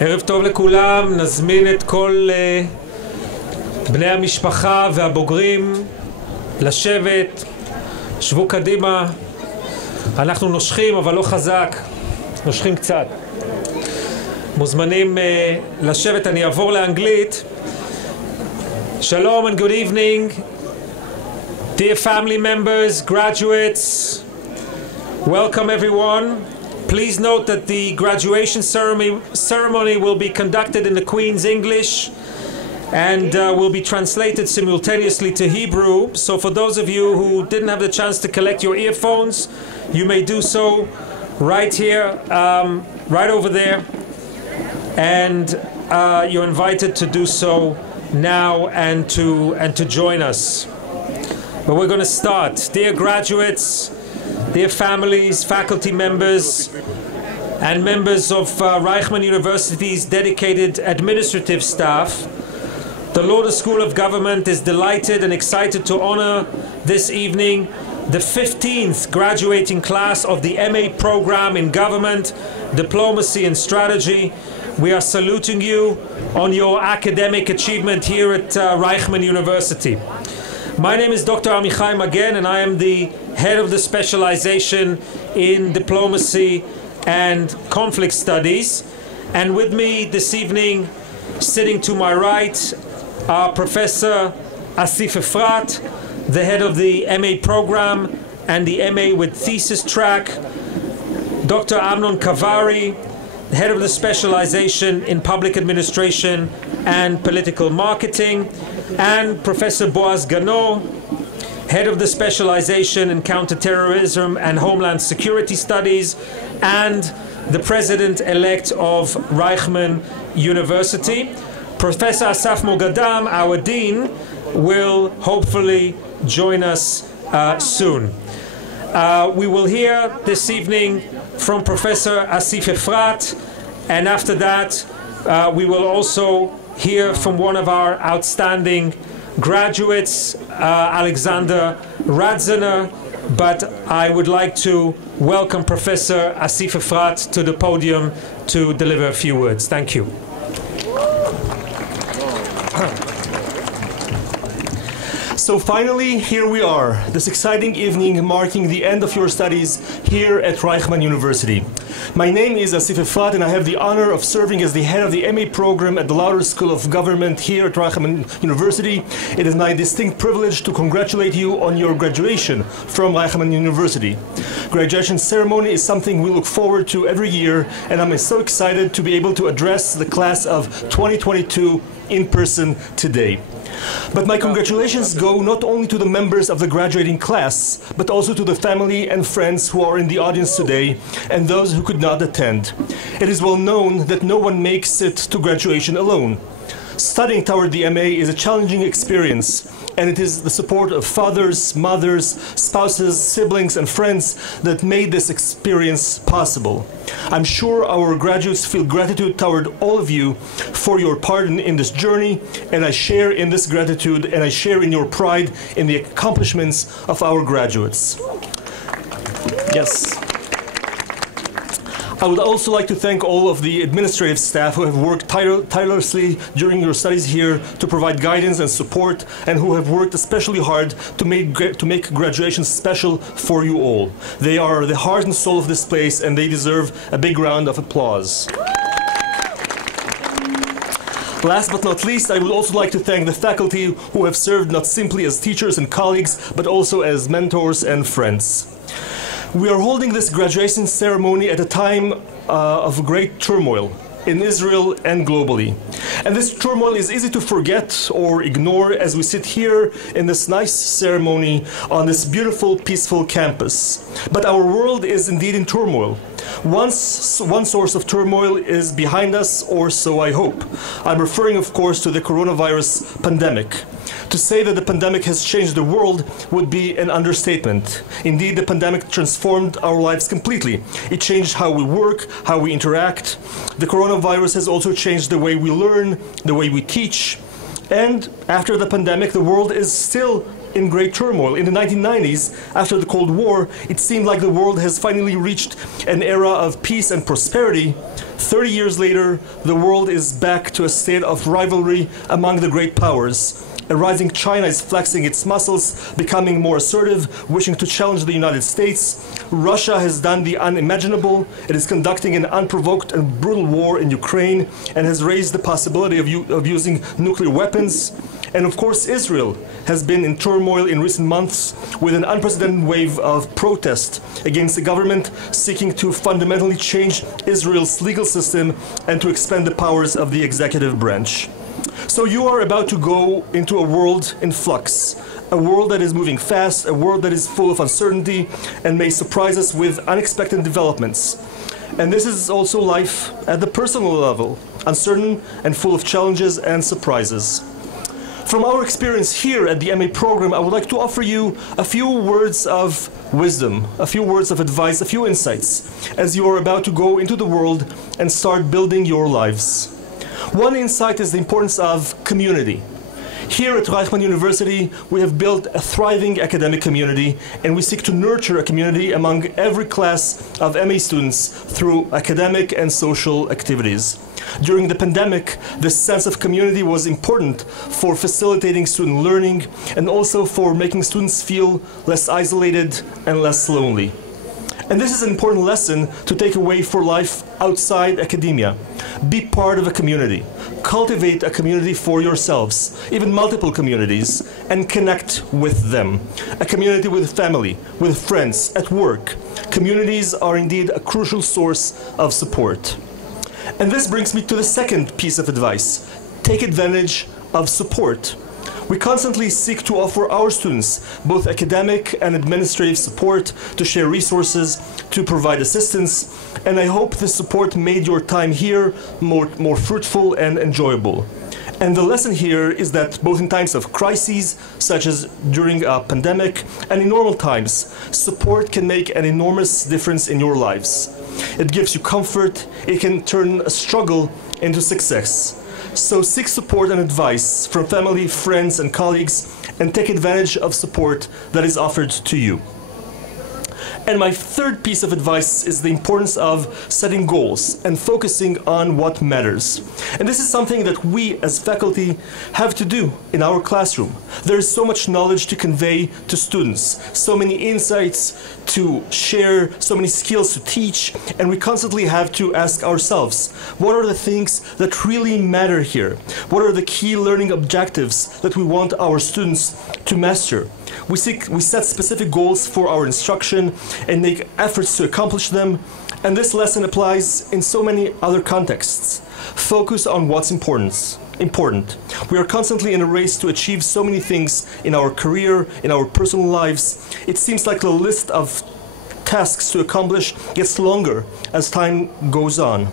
ערב טוב לכולם, נזמין את כל בני המשפחה והבוגרים לשבת, שבו קדימה, אנחנו נושכים אבל לא חזק, נושכים קצת. מוזמנים לשבת, אני אעבור לאנגלית. Shalom and good evening, dear family members, graduates, welcome everyone. Please note that the graduation ceremony will be conducted in the Queen's English and will be translated simultaneously to Hebrew. So for those of you who didn't have the chance to collect your earphones, you may do so right here, right over there. And you're invited to do so now and to join us. But we're going to start. Dear graduates, dear families, faculty members, and members of Reichman University's dedicated administrative staff, the Lauder School of Government is delighted and excited to honor this evening the 15th graduating class of the MA program in Government, Diplomacy and Strategy. We are saluting you on your academic achievement here at Reichman University. My name is Dr. Amichai Magen, and I am the head of the specialization in diplomacy and conflict studies. And with me this evening, sitting to my right, are Professor Asif Efrat, the head of the MA program and the MA with thesis track, Dr. Amnon Kavari, the head of the specialization in public administration and political marketing, and Professor Boaz Gano, head of the specialization in counterterrorism and homeland security studies, and the president-elect of Reichman University. Professor Asaf Mogadam, our dean, will hopefully join us soon. We will hear this evening from Professor Asif Efrat, and after that we will also hear from one of our outstanding graduates, Alexander Radzener, but I would like to welcome Professor Asif Efrat to the podium to deliver a few words. Thank you. So finally, here we are, this exciting evening marking the end of your studies here at Reichman University. My name is Asif Efrat, and I have the honor of serving as the head of the MA program at the Lauder School of Government here at Reichman University. It is my distinct privilege to congratulate you on your graduation from Reichman University. Graduation ceremony is something we look forward to every year, and I'm so excited to be able to address the class of 2022 in person today. But my congratulations go not only to the members of the graduating class, but also to the family and friends who are in the audience today and those who could not attend. It is well known that no one makes it to graduation alone. Studying toward the MA is a challenging experience, and it is the support of fathers, mothers, spouses, siblings, and friends that made this experience possible. I'm sure our graduates feel gratitude toward all of you for your part in this journey, and I share in this gratitude, and I share in your pride in the accomplishments of our graduates. Yes. I would also like to thank all of the administrative staff who have worked tirelessly during your studies here to provide guidance and support, and who have worked especially hard to make graduation special for you all. They are the heart and soul of this place, and they deserve a big round of applause. Last but not least, I would also like to thank the faculty who have served not simply as teachers and colleagues, but also as mentors and friends. We are holding this graduation ceremony at a time of great turmoil in Israel and globally. And this turmoil is easy to forget or ignore as we sit here in this nice ceremony on this beautiful, peaceful campus. But our world is indeed in turmoil. One source of turmoil is behind us, or so I hope. I'm referring, of course, to the coronavirus pandemic. To say that the pandemic has changed the world would be an understatement. Indeed, the pandemic transformed our lives completely. It changed how we work, how we interact. The coronavirus has also changed the way we learn, the way we teach. And after the pandemic, the world is still in great turmoil. In the 1990s, after the Cold War, it seemed like the world has finally reached an era of peace and prosperity. 30 years later, the world is back to a state of rivalry among the great powers. A rising China is flexing its muscles, becoming more assertive, wishing to challenge the United States. Russia has done the unimaginable. It is conducting an unprovoked and brutal war in Ukraine and has raised the possibility of using nuclear weapons. And of course, Israel has been in turmoil in recent months with an unprecedented wave of protest against the government seeking to fundamentally change Israel's legal system and to expand the powers of the executive branch. So you are about to go into a world in flux, a world that is moving fast, a world that is full of uncertainty and may surprise us with unexpected developments. And this is also life at the personal level, uncertain and full of challenges and surprises. From our experience here at the MA program, I would like to offer you a few words of wisdom, a few words of advice, a few insights as you are about to go into the world and start building your lives. One insight is the importance of community. Here at Reichman University, we have built a thriving academic community, and we seek to nurture a community among every class of MA students through academic and social activities. During the pandemic, this sense of community was important for facilitating student learning and also for making students feel less isolated and less lonely. And this is an important lesson to take away for life outside academia. Be part of a community. Cultivate a community for yourselves, even multiple communities, and connect with them. A community with family, with friends, at work. Communities are indeed a crucial source of support. And this brings me to the second piece of advice. Take advantage of support. We constantly seek to offer our students both academic and administrative support, to share resources, to provide assistance, and I hope this support made your time here more fruitful and enjoyable. And the lesson here is that both in times of crises, such as during a pandemic, and in normal times, support can make an enormous difference in your lives. It gives you comfort, it can turn a struggle into success. So seek support and advice from family, friends, and colleagues, and take advantage of support that is offered to you. And my third piece of advice is the importance of setting goals and focusing on what matters. And this is something that we as faculty have to do in our classroom. There is so much knowledge to convey to students, so many insights to share, so many skills to teach, and we constantly have to ask ourselves, what are the things that really matter here? What are the key learning objectives that we want our students to master? We set specific goals for our instruction and make efforts to accomplish them, and this lesson applies in so many other contexts. Focus on what's important. We are constantly in a race to achieve so many things in our career, in our personal lives. It seems like the list of tasks to accomplish gets longer as time goes on.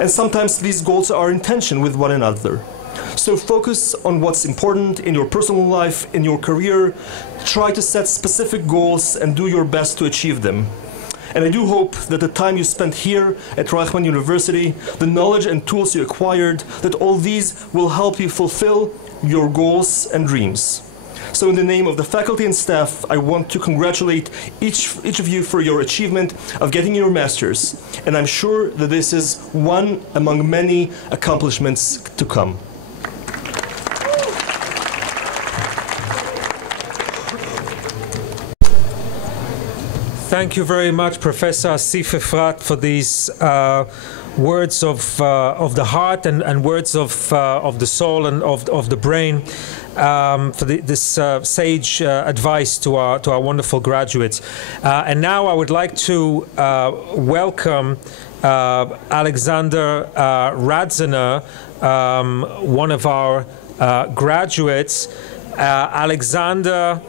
And sometimes these goals are in tension with one another. So focus on what's important in your personal life, in your career. Try to set specific goals and do your best to achieve them. And I do hope that the time you spent here at Reichman University, the knowledge and tools you acquired, that all these will help you fulfill your goals and dreams. So in the name of the faculty and staff, I want to congratulate each of you for your achievement of getting your master's. And I'm sure that this is one among many accomplishments to come. Thank you very much, Professor Asif Efrat, for these words of the heart and words of the soul and of the brain, for this sage advice to our wonderful graduates. And now I would like to welcome Alexander Radzener, one of our graduates. Alexander,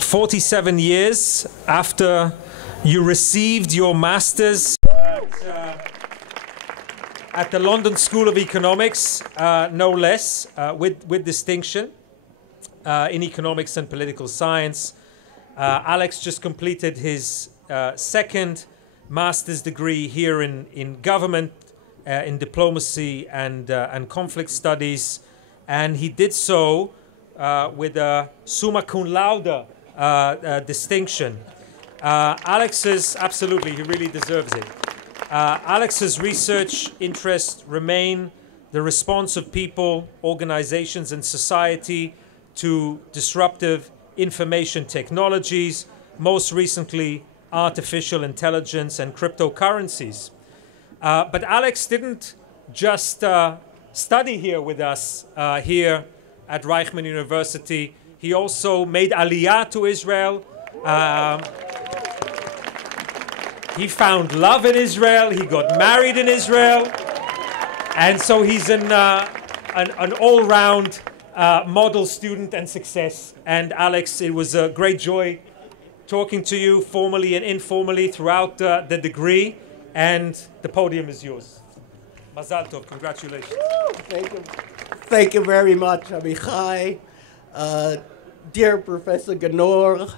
47 years after you received your master's at the London School of Economics, no less, with distinction in economics and political science. Alex just completed his second master's degree here in government, in diplomacy and conflict studies, and he did so with a summa cum laude distinction. Absolutely, he really deserves it. Alex's research interests remain the response of people, organizations, and society to disruptive information technologies, most recently artificial intelligence and cryptocurrencies. But Alex didn't just study here with us here at Reichman University. He also made aliyah to Israel. He found love in Israel. He got married in Israel. And so he's an all-round model student and success. And Alex, it was a great joy talking to you formally and informally throughout the degree. And the podium is yours. Mazal tov, congratulations. Thank you. Thank you very much, Abichai. Dear Professor Ganor,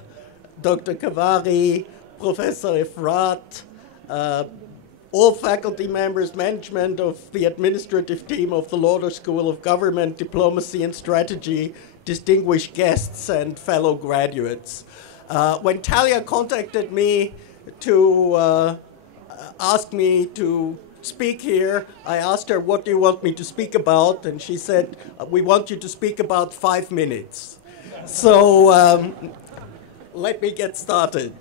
Dr. Kavari, Professor Efrat, all faculty members, management of the administrative team of the Lauder School of Government, Diplomacy and Strategy, distinguished guests and fellow graduates. When Talia contacted me to ask me to speak here, I asked her, what do you want me to speak about? And she said, we want you to speak about 5 minutes. So let me get started.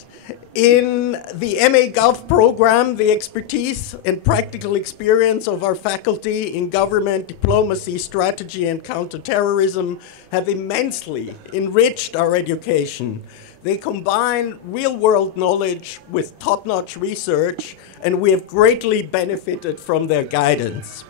In the MA Gov program, the expertise and practical experience of our faculty in government, diplomacy, strategy, and counterterrorism have immensely enriched our education. They combine real-world knowledge with top-notch research, and we have greatly benefited from their guidance.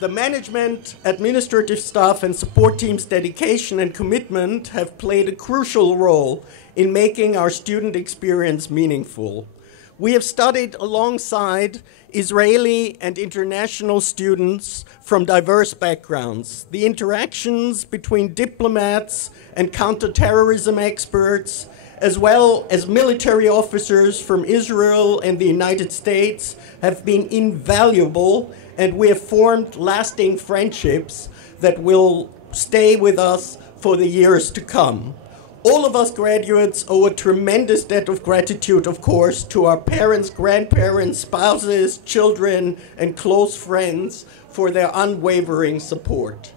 The management, administrative staff, and support team's dedication and commitment have played a crucial role in making our student experience meaningful. We have studied alongside Israeli and international students from diverse backgrounds. The interactions between diplomats and counterterrorism experts, as well as military officers from Israel and the United States, have been invaluable, and we have formed lasting friendships that will stay with us for the years to come. All of us graduates owe a tremendous debt of gratitude, of course, to our parents, grandparents, spouses, children, and close friends for their unwavering support.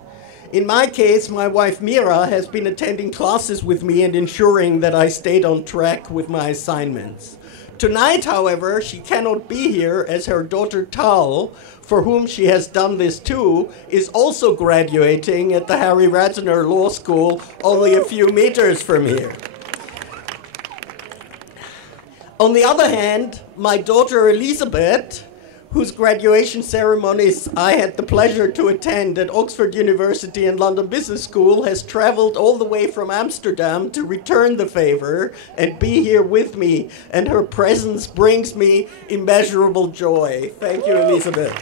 In my case, my wife Mira has been attending classes with me and ensuring that I stayed on track with my assignments. Tonight, however, she cannot be here as her daughter Tal, for whom she has done this too, is also graduating at the Harry Ratzener Law School only a few meters from here. On the other hand, my daughter Elizabeth, whose graduation ceremonies I had the pleasure to attend at Oxford University and London Business School, has traveled all the way from Amsterdam to return the favor and be here with me, and her presence brings me immeasurable joy. Thank you, Elizabeth.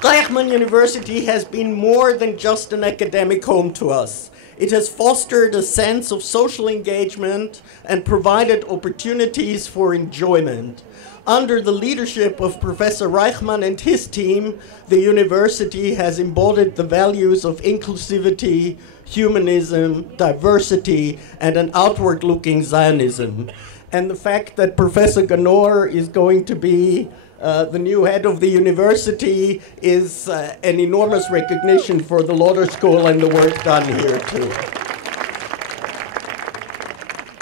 Reichman University has been more than just an academic home to us. It has fostered a sense of social engagement and provided opportunities for enjoyment. Under the leadership of Professor Reichman and his team, the university has embodied the values of inclusivity, humanism, diversity, and an outward-looking Zionism. And the fact that Professor Ganor is going to be the new head of the university is an enormous recognition for the Lauder School and the work done here too.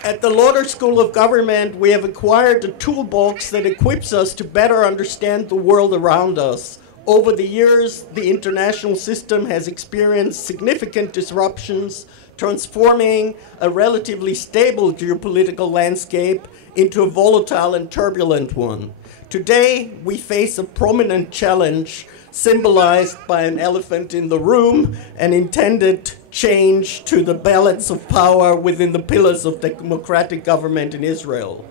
At the Lauder School of Government, we have acquired a toolbox that equips us to better understand the world around us. Over the years, the international system has experienced significant disruptions, transforming a relatively stable geopolitical landscape into a volatile and turbulent one. Today, we face a prominent challenge symbolized by an elephant in the room, an intended change to the balance of power within the pillars of democratic government in Israel.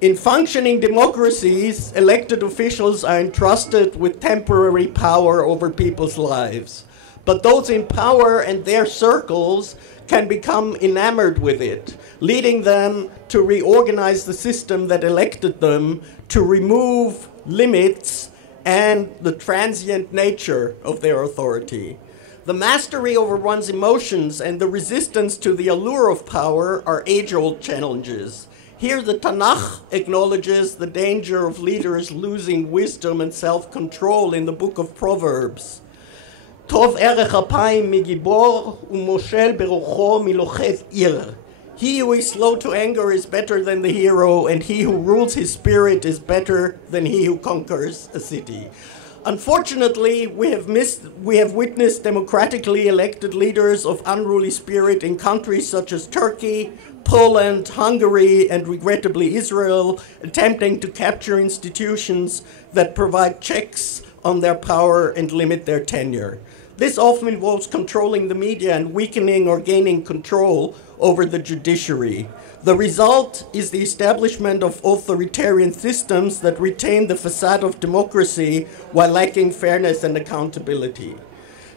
In functioning democracies, elected officials are entrusted with temporary power over people's lives. But those in power and their circles can become enamored with it, leading them to reorganize the system that elected them, to remove limits and the transient nature of their authority. The mastery over one's emotions and the resistance to the allure of power are age-old challenges. Here the Tanakh acknowledges the danger of leaders losing wisdom and self-control in the book of Proverbs. Tov erech apayim migibor u'moshel berucho milochet ir. He who is slow to anger is better than the hero, and he who rules his spirit is better than he who conquers a city. Unfortunately, we have witnessed democratically elected leaders of unruly spirit in countries such as Turkey, Poland, Hungary, and regrettably Israel, attempting to capture institutions that provide checks on their power and limit their tenure. This often involves controlling the media and weakening or gaining control over the judiciary. The result is the establishment of authoritarian systems that retain the facade of democracy while lacking fairness and accountability.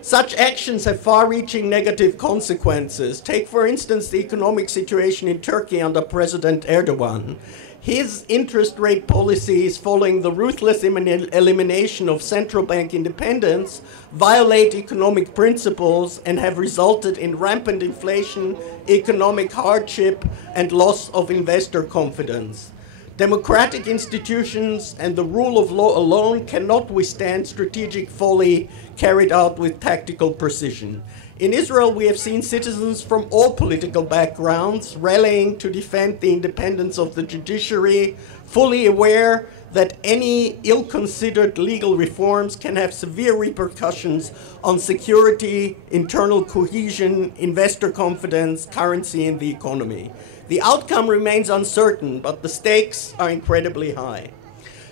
Such actions have far-reaching negative consequences. Take, for instance, the economic situation in Turkey under President Erdogan. His interest rate policies following the ruthless elimination of central bank independence violate economic principles and have resulted in rampant inflation, economic hardship, and loss of investor confidence. Democratic institutions and the rule of law alone cannot withstand strategic folly carried out with tactical precision. In Israel, we have seen citizens from all political backgrounds rallying to defend the independence of the judiciary, fully aware that any ill-considered legal reforms can have severe repercussions on security, internal cohesion, investor confidence, currency, and the economy. The outcome remains uncertain, but the stakes are incredibly high.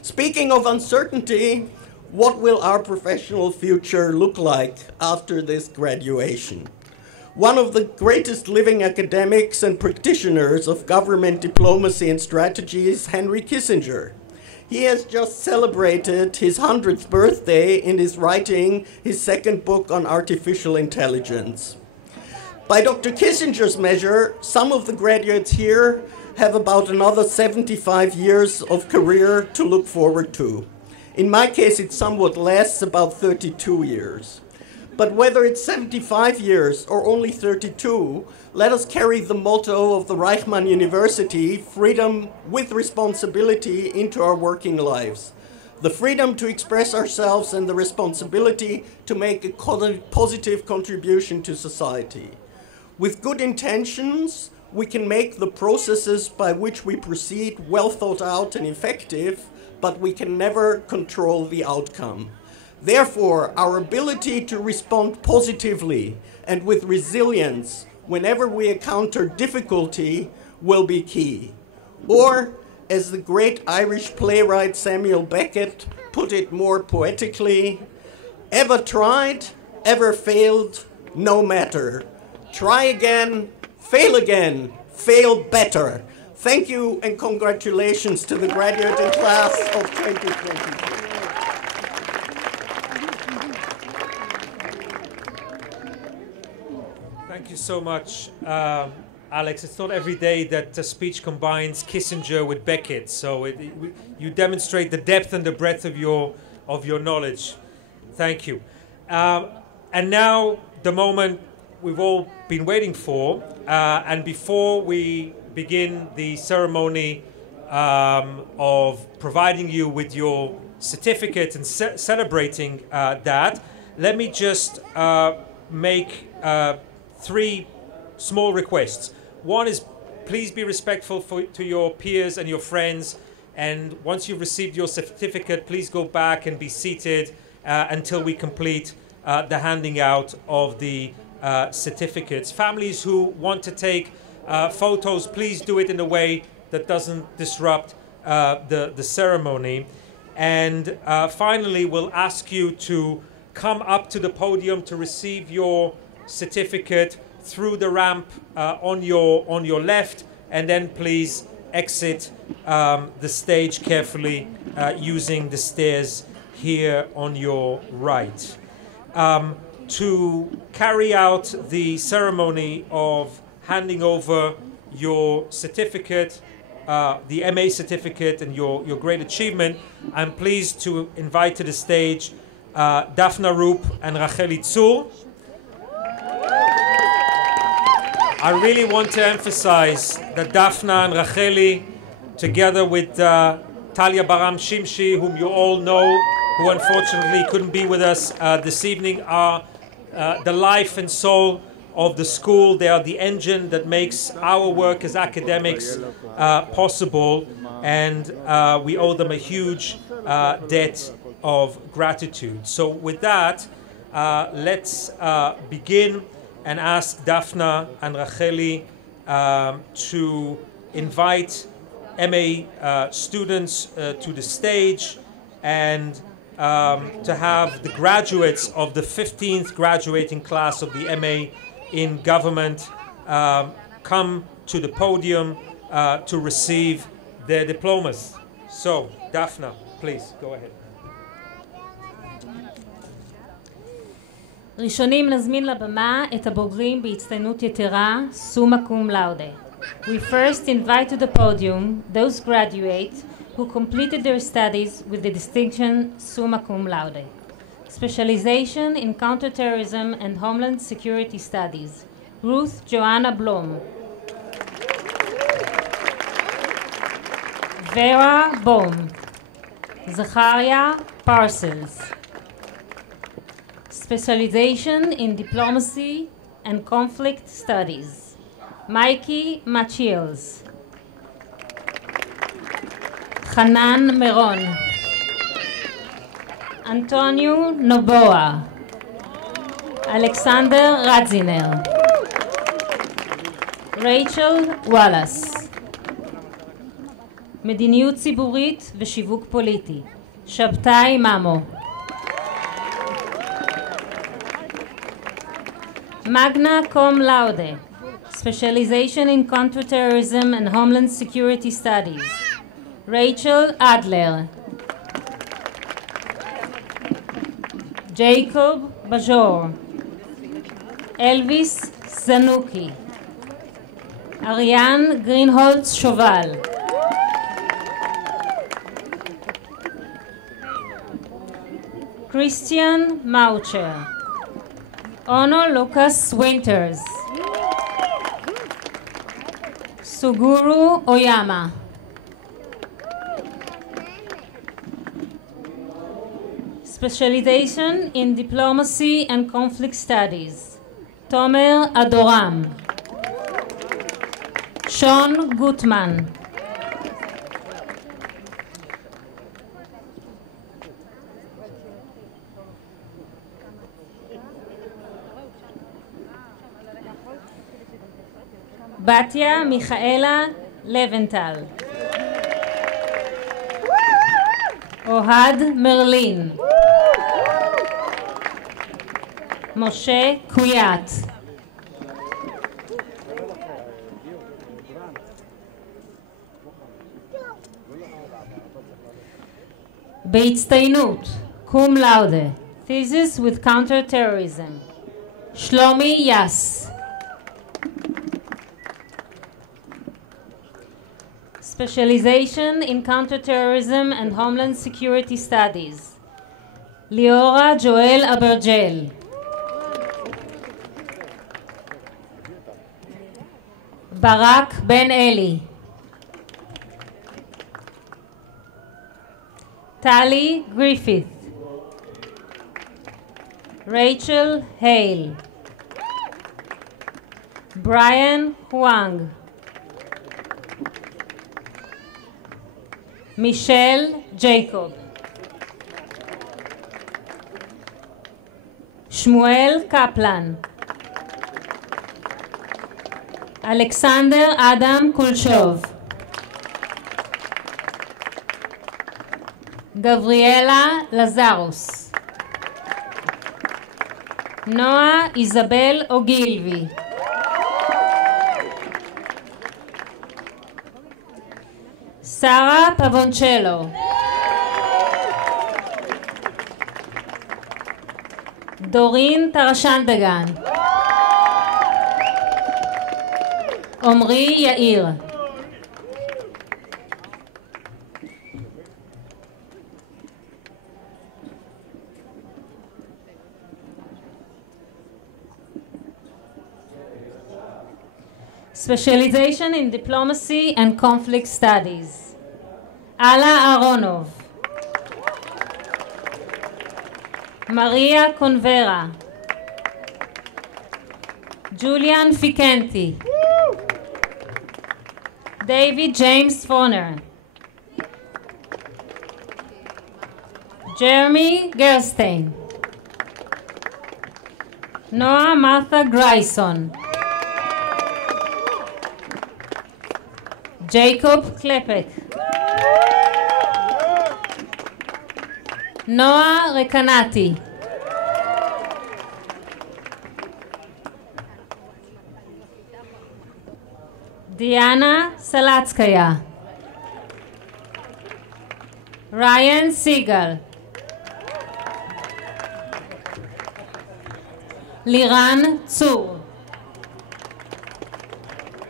Speaking of uncertainty, what will our professional future look like after this graduation? One of the greatest living academics and practitioners of government diplomacy and strategy is Henry Kissinger. He has just celebrated his 100th birthday and is writing his second book on artificial intelligence. By Dr. Kissinger's measure, some of the graduates here have about another 75 years of career to look forward to. In my case, it's somewhat less, about 32 years. But whether it's 75 years or only 32, let us carry the motto of the Reichman University, freedom with responsibility, into our working lives. The freedom to express ourselves and the responsibility to make a positive contribution to society. With good intentions, we can make the processes by which we proceed well thought out and effective, but we can never control the outcome. Therefore, our ability to respond positively and with resilience whenever we encounter difficulty will be key. Or, as the great Irish playwright Samuel Beckett put it more poetically, ever tried, ever failed, no matter. Try again, fail better. Thank you and congratulations to the graduating class of 2022. Thank you so much, Alex. It's not every day that a speech combines Kissinger with Beckett, so you demonstrate the depth and the breadth of your knowledge. Thank you. And now the moment we've all been waiting for, and before we begin the ceremony of providing you with your certificate and celebrating that, let me just make three small requests. One is, please be respectful to your peers and your friends, and once you've received your certificate, please go back and be seated until we complete the handing out of the certificates. Families who want to take photos, please do it in a way that doesn't disrupt the ceremony. And finally, we'll ask you to come up to the podium to receive your certificate through the ramp on your left, and then please exit the stage carefully using the stairs here on your right. To carry out the ceremony of handing over your certificate, the MA certificate and your great achievement, I'm pleased to invite to the stage Daphna Roop and Racheli Tzur. I really want to emphasize that Daphna and Racheli, together with Talia Baram Shimshi, whom you all know, who unfortunately couldn't be with us this evening, are the life and soul of the school. They are the engine that makes our work as academics possible, and we owe them a huge debt of gratitude. So with that, let's begin and ask Daphna and Racheli to invite MA students to the stage, and to have the graduates of the 15th graduating class of the MA in government come to the podium to receive their diplomas. So, Daphna, please, go ahead. ראשונים נזמין לבמה את הבוגרים בהצטיינות יתרה, סוממה קום לאודה. We first invite to the podium those graduates who completed their studies with the distinction summa cum laude. Specialization in counterterrorism and homeland security studies. Ruth Joanna Blom. Vera Bohm. Zacharia Parcels. Specialization in diplomacy and conflict studies. Mikey Machiels. Hanan Meron. Antonio Noboa. Alexander Radziner. Rachel Wallace. מדיניות ציבורית ושיווק פוליטי. שבתאי ממו. Magna cum laude. Specialization in counterterrorism and homeland security studies. Rachel Adler. Jacob Bajor. Elvis Zanuki. Ariane Greenholz Choval. Christian Maucher. Ono Lucas Winters. Suguru Oyama. Specialization in diplomacy and conflict studies. Tomer Adoram. Sean Gutman. Batya Michaela Leventhal. Ohad Merlin. Moshe Kuyat. בהצטיינות, קום לאודה, thesis with counterterrorism. שלומי יס. Specialization in counterterrorism and homeland security studies. Liora Joel Abergel. Barak Ben Eli. Tali Griffith. Rachel Hale. Brian Huang. Michelle Jacob. Shmuel Kaplan. Alexander Adam Kulshov. Gabriela Lazarus. Noah Isabel Ogilvy. Sarah Pavoncello. Doreen Tarashandagan. Omri Yair. Specialization in Diplomacy and Conflict Studies. Alla Aronov. Maria Convera. Julian Ficenti. David James Foner. Jeremy Gerstein. Noah Martha Grayson. Jacob Klepek. Noah Rekanati. Diana Salatskaya. Ryan Segal. Liran Tsur.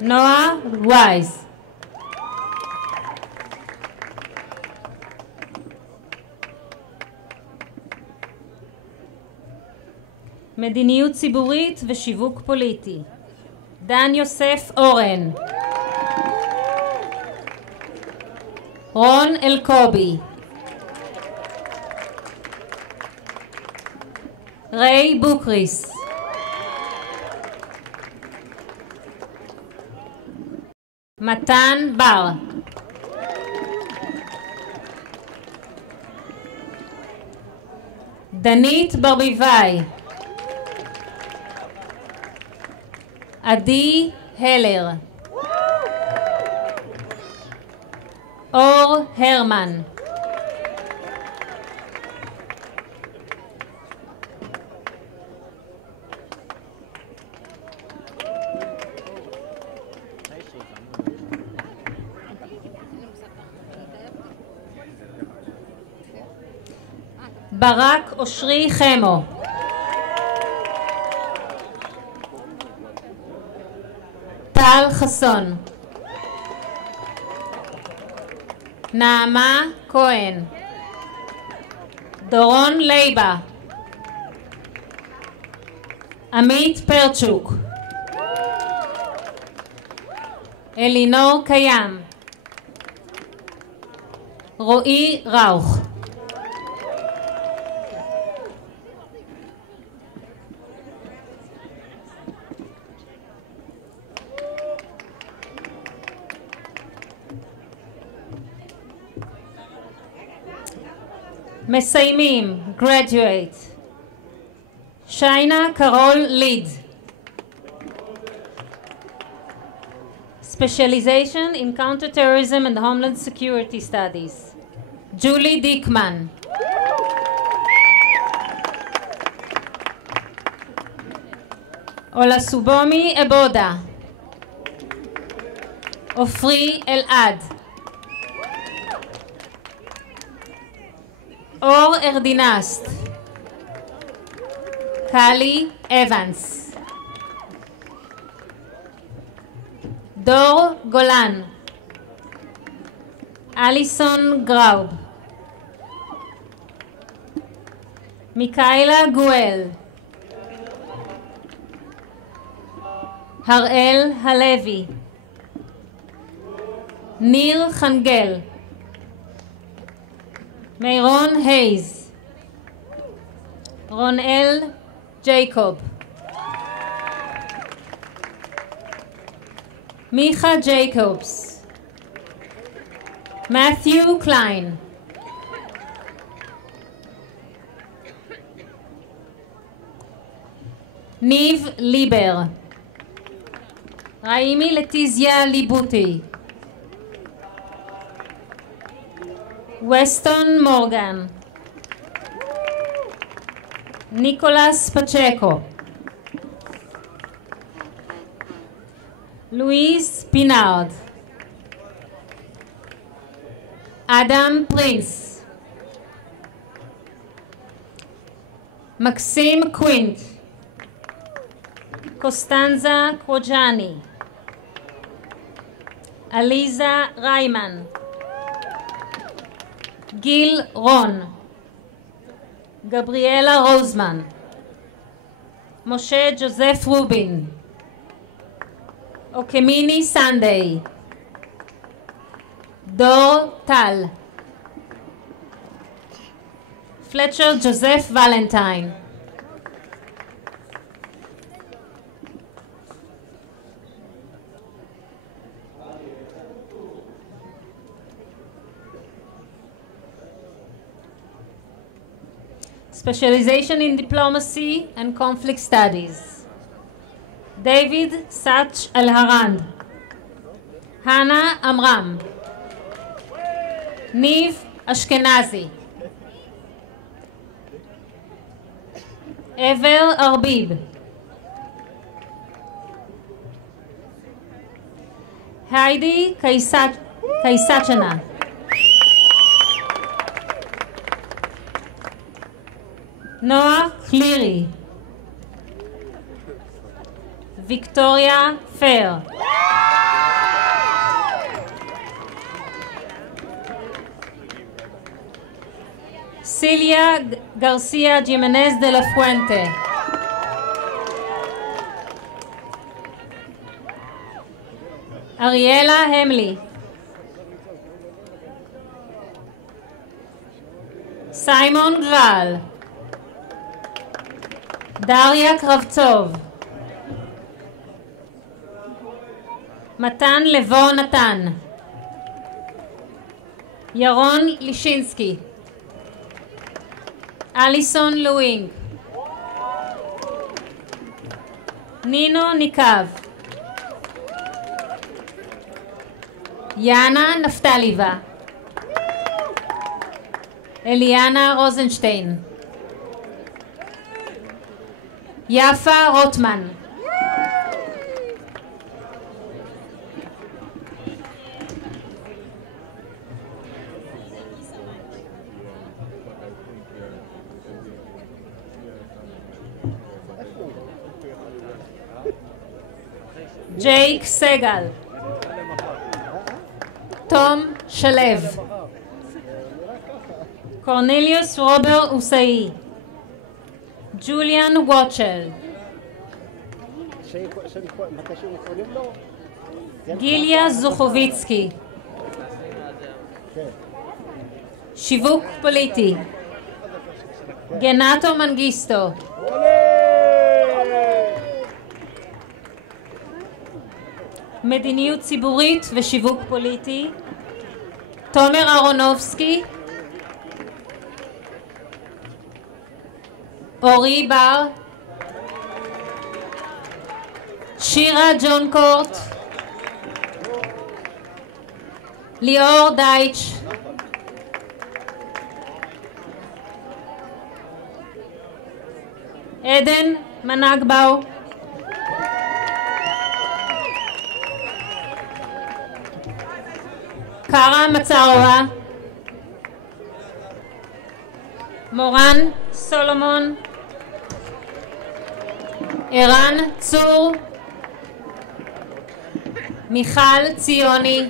Noah Wise. מדיניות ציבורית ושיווק פוליטי. דן יוסף אורן. רון אלקובי. ריי בוקריס. מתן בר. דנית ברביבאי. עדי הלר. אור הרמן. ברק אושרי חמו. טל חסון. נעמה כהן. דורון לייבה. עמית פרצ'וק. אלינור קיים. רועי ראוך. מסיימים, graduate. שיינה קרול ליד. Specialization in Counterterrorism and Homeland Security Studies. ג'ולי דיקמן. אולסובומי אבודה. עופרי אלעד. אור ארדינסט. קלי אבנס. דור גולן. אליסון גראוב. מיקאלה גואל. הראל הלוי. ניר חנגל. מירון הייז. רונאל ג'ייקוב. מיכה ג'ייקובס. מת'יו קליין. ניב ליבר. ראימי לטיזיה ליבוטי. וסטון מורגן. ניקולס פצ'קו. לואיס פינארד. אדם פרינס. מקסים קווינט. קוסטנזה קרוג'ני. עליזה ריימן. גיל רון. גבריאלה רוזמן. משה ג'וזף רובין. Okemini Sunday. Dor Tal. Fletcher Joseph Valentine. Specialization in Diplomacy and Conflict Studies. David Sach Al-Harand. Hannah Amram. Niv Ashkenazi. Ever Arbib. Heidi Kaisachana. Noah Cleary. Victoria Fair. Celia Garcia Jimenez de la Fuente. Ariela Hemley. Simon Gral. Daria Kravtsov. Matan Levo Natan. Yaron Lishinsky. Alison Lewing. Nino Nikav. Yana Naftaliva. Eliana Rosenstein. Yafa Rotman. Jake Segal. Tom Shalev. Cornelius Robert Usai. Julian Watchell. Gilia Zuchovitsky. שיווק פוליטי. גנטו מנגיסטו. מדיניות ציבורית ושיווק פוליטי. תומר אהרונובסקי. אורי בר. שירה ג'ון קורט. ליאור דייטש. עדן מנגבאו. קרה מצרוה. מורן סולומון. ערן צור. מיכל ציוני.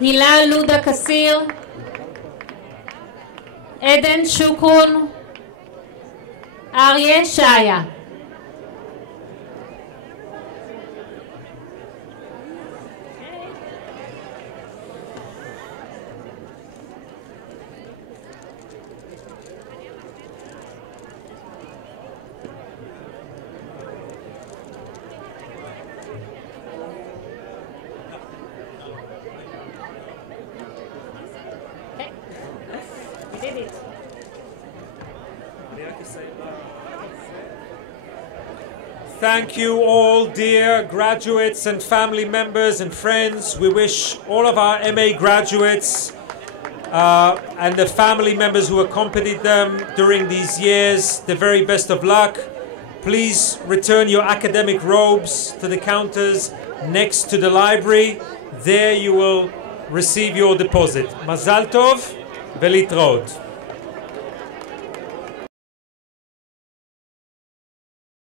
הילה לודה קסיר. עדן שוקרון. אריה שעיה. Thank you all, dear graduates and family members and friends. We wish all of our MA graduates and the family members who accompanied them during these years the very best of luck. Please return your academic robes to the counters next to the library. There you will receive your deposit. Mazal tov, velitraot.